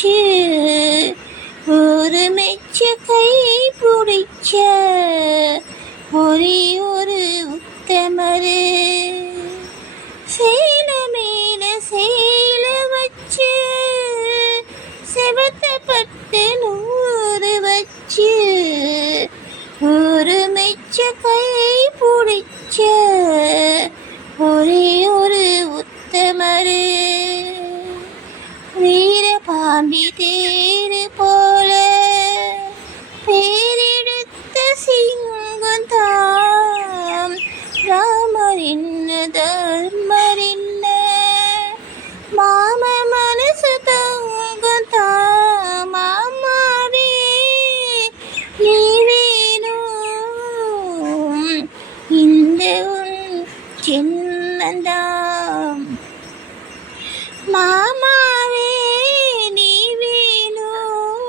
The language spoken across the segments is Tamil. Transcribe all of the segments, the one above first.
வச்சு ஒரு மெச்ச கை பிடிச்ச ஒரே ஒரு உத்தமரு சேல மேல சேல வச்சு செவத்த பட்டு நூறு வச்சு ஒரு மெச்ச கை பிடிச்ச ஒரே ஒரு உத்தமரு வீரபாண்டி தேரு போல பேரெடுத்த சிங்கம் தாம் ராமரின்ன தர்மரின்ன மாம மனசு தங்கம் தாம் மாமாவே நீ வேணும் இந்த உன் சின்னந்தாம் மாமாவே நீ வேணும்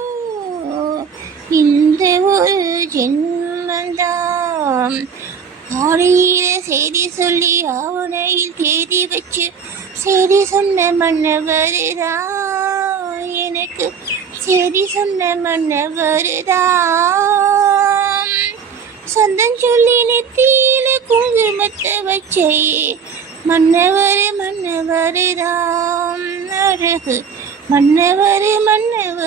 இந்த ஒரு ஜென்மந்தாம் ஆடியில செய்தி சொல்லி ஆவணையில் தேதி வச்சு செய்தி சொன்ன மன்னவருதா எனக்கு செய்தி சொன்ன மன்னவருதா சொந்தம் சொல்லி நெத்தியில குங்குமத்தை வச்சே மன்னவருதாம் அழகு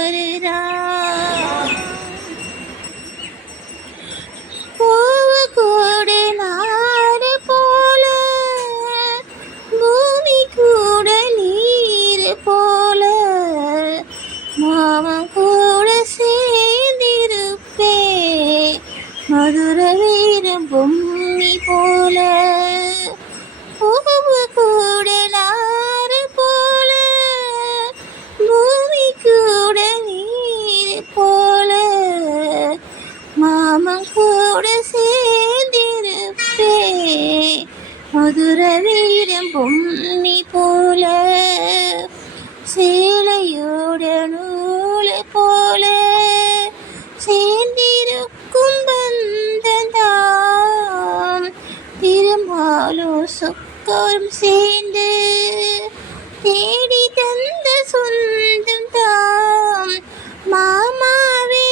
மன்னவருதாம் பூவ கூட நாடு போல பூமி கூட நீர் போல மாமன் கூட சேர்ந்திருப்பே மதுர வீரம் பொம்மி போல பூவு கூட நாறு போல பூமி கூட நீர் போல மாமன் கூட சேர்ந்திருப்பே மதுர வீரம் பொம்மி போல சேலையோட நூல் போல சேர்ந்திருக்கும் பந்தந்தாம் திருமாலும் சொக்கரும் சேர்ந்து தேடி தந்த சொந்தம் தாம் மாமாவே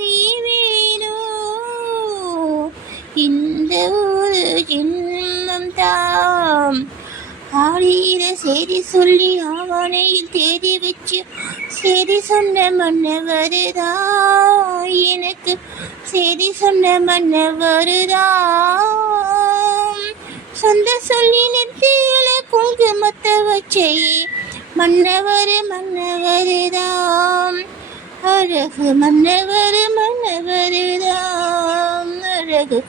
நீ வேணும் இந்த ஒரு ஜென்மம் தாம் ஆடியில செய்தி சொல்லி ஆவணையில் தேதி வச்சு செய்தி சொன்ன மன்னவருதா எனக்கு செய்தி சொன்ன மன்னவருதாம் சொந்த சொல்லி நெத்தியில குங்குமத்தை வச்சே மன்னவருதாம் அழகு மன்னவருதாம் அழகு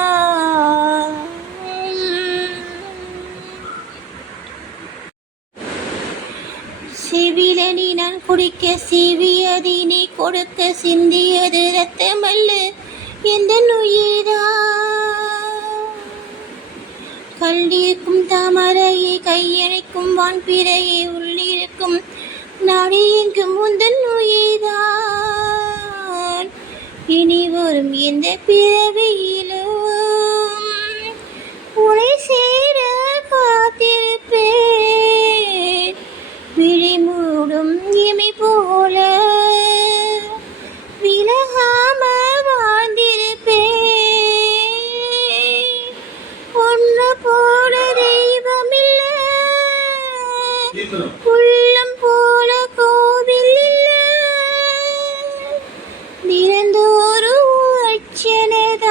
மன்னவருதாம் செவிலனி நான் குடிக்க சீவியதி நீ கொடுக்க சிந்தியது ரத்தமல்ல எந்த நுயிரா கல்லிருக்கும் தாமரையை கையணைக்கும் வான்பிறையை உள்ளிருக்கும் நாடி எங்கும் உந்தன் நுயிரான் இனி வரும் எந்த பிறவியிலும் உனை சேர காத்திருப்பேன் விழி மூடும் இமை போல விலகாம வாழ்ந்திருப்பேன் ஒன்னு போல தெய்வமில்ல உள்ளம் போல கோவில் இல்ல தினந்தோறும் அர்ச்சனைதான்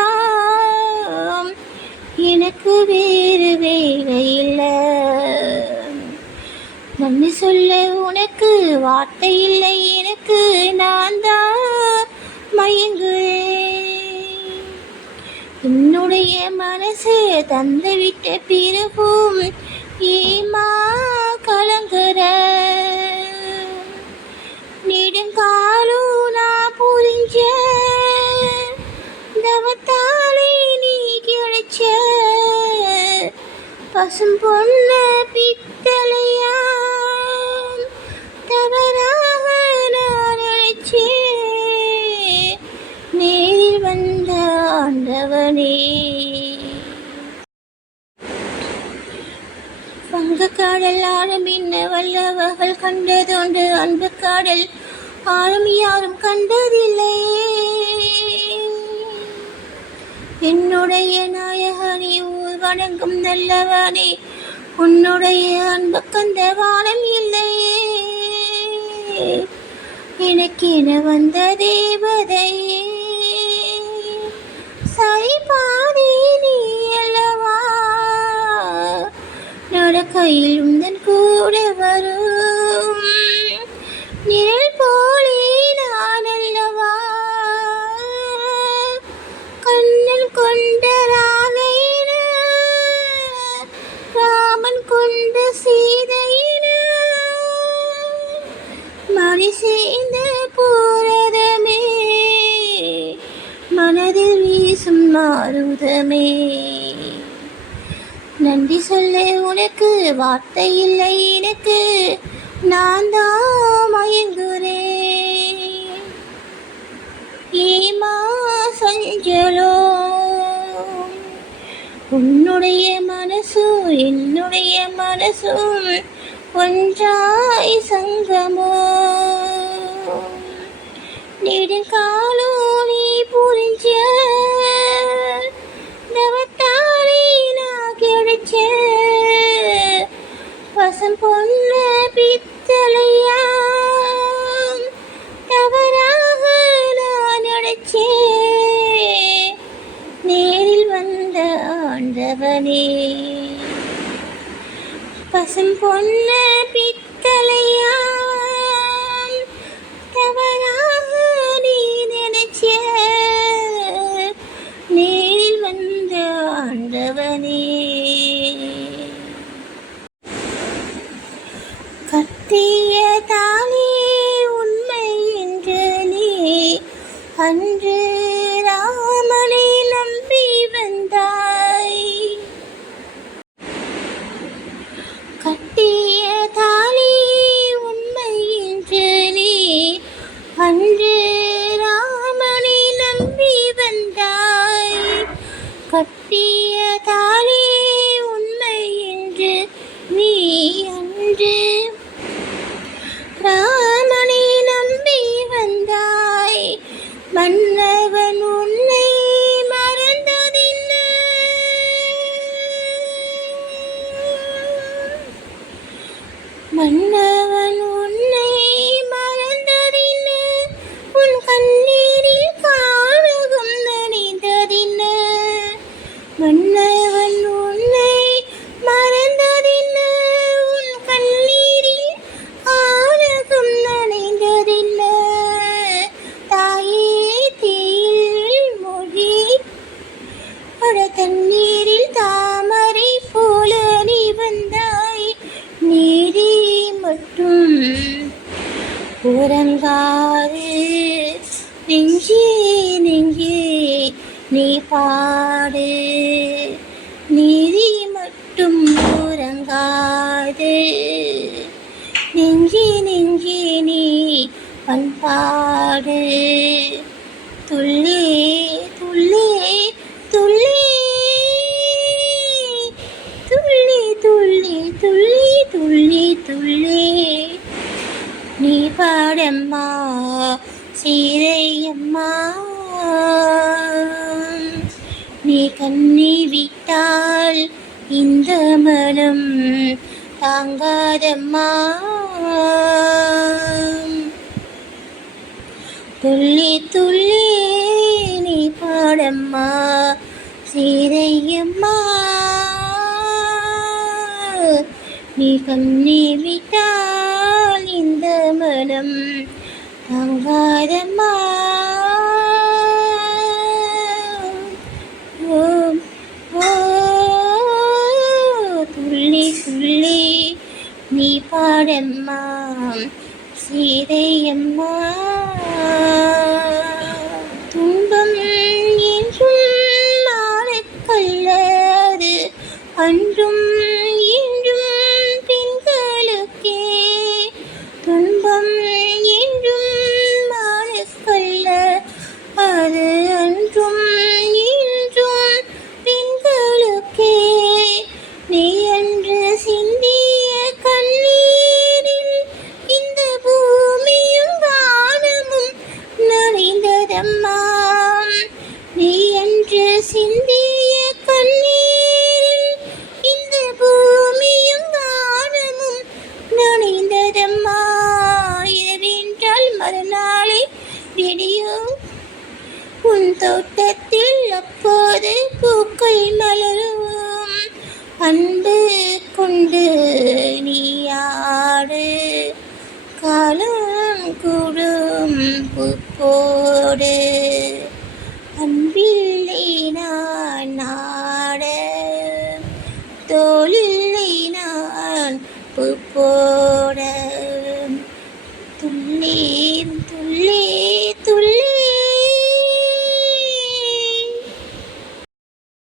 எனக்கு வேறு வேலை இல்லை நன்றி சொல்ல உனக்கு வார்த்தை இல்லை எனக்கு நான் தான் மயங்குறேன் என்னுடைய மனசு தந்து விட்ட பிறகும் ஏமா கலங்குற நெடுங்காலும் நான் புரிஞ்ச தவத்தாலே நீ கிடைச்ச பசும் பொண்ண பித்தளையா தவறாக நான் நினைச்சேன் நேரில் வந்த ஆண்டவனே வங்கக்கடல் கடல் ஆழம் என்ன வல்லவர்கள் கண்டதோண்டு அன்பு கடல் ஆழம் யாரும் கண்டதில்லையே. என்னுடைய நாயகனே ஊர் வணங்கும் நல்லவனே உன்னுடைய அன்பு கந்த வானம் இல்லையே. எனக்கென வந்த தேவதையே சரிபாதி நீ அல்லவா, நடக்கையில் உந்தன் கூட வரும் நிழல் போலே நான் அல்லவா. கண்ணன் கொண்ட ராதையின ராமன் கொண்ட சீதையின மணி சேர்ந்த பூரதமே மனதில் வீசும் மாறுதமே. நன்றி சொல்ல உனக்கு வார்த்தை இல்லை எனக்கு, நான் தான் மயங்குறேன். ஏமா சஞ்சலோ உன்னுடைய மனசும் என்னுடைய மனசும் ஒன்றாய் சங்கமோ. நெடுங்காலோ நீ புரிஞ்ச தவத்தாலே நான் கிடைச்ச வசம் பொண்ண பித்தளையா தவறாக நான் அடைச்சேன். நேரில் வந்த ஆண்டவனே பசும் பொண்ண பித்தளையா தவறாக நீ நினைச்ச நேரில் வந்த ஆண்டவனே. கத்திய தாலே உண்மை என்று நீ அன்று ராமனை நம்பி வந்தாய். கட்டிய தாலே உண்மை என்று நீ அன்று ராமனை நம்பி வந்தாய். கட்டிய தாலே உண்மை என்று நீ அன்று ராமனை நம்பி வந்தாய். மன்னவன் உன்னை மறந்ததில்ல, மன்னவன் உன்னை மறந்ததில்ல, உன் கண்ணீரில் கானகம் நனைந்ததில்ல. மன்னவன் உன்னை மறந்ததில்ல, உன் கண்ணீரில் கானகம் நனைந்ததில்ல. தாயே தீயில் மொழி அட தண்ணீரில் தாமரை போல நீ வந்தாய். நீதி மட்டும் உறங்காது நெஞ்சே நெஞ்சே நீ பாடு. நீதி மட்டும் உறங்காது நெஞ்சே நெஞ்சே நீ பண்பாடு. துள்ளே துள்ளே துள்ளே துள்ளி துள்ளி துள்ளி துள்ளி துள்ளி நீ பாடம்மா சீதையம்மா. நீ கண்ணி விட்டால் இந்த மனம் தாங்காதம்மா. துள்ளி துள்ளி நீ பாடம்மா சீதையம்மா. நீ கண்ணி விட்டால் இந்த மனம் தாங்காதம்மா. ஓ ஓ துள்ளி துள்ளி நீ பாடம்மா சீதையம்மா. துன்பம் என்றும் நாளுக்கல்லது அன்றும் இன்றும் பெண்களுக்கே. துன்பம் என்றும் நாளுக்கல்ல அது அன்றும் இன்றும் பெண்களுக்கே. நீ அன்று சிந்திய என்று சிந்திய கண்ணீரில் இந்த பூமியும் வானமும் நனைந்ததம்மா. இரவென்றால் மறுநாளே விடியும் உன் தோட்டத்தில் அப்போது பூக்கள் மலரும். அன்பு கொண்டு நீயாடு காலம் கூடும் பூப்போடு.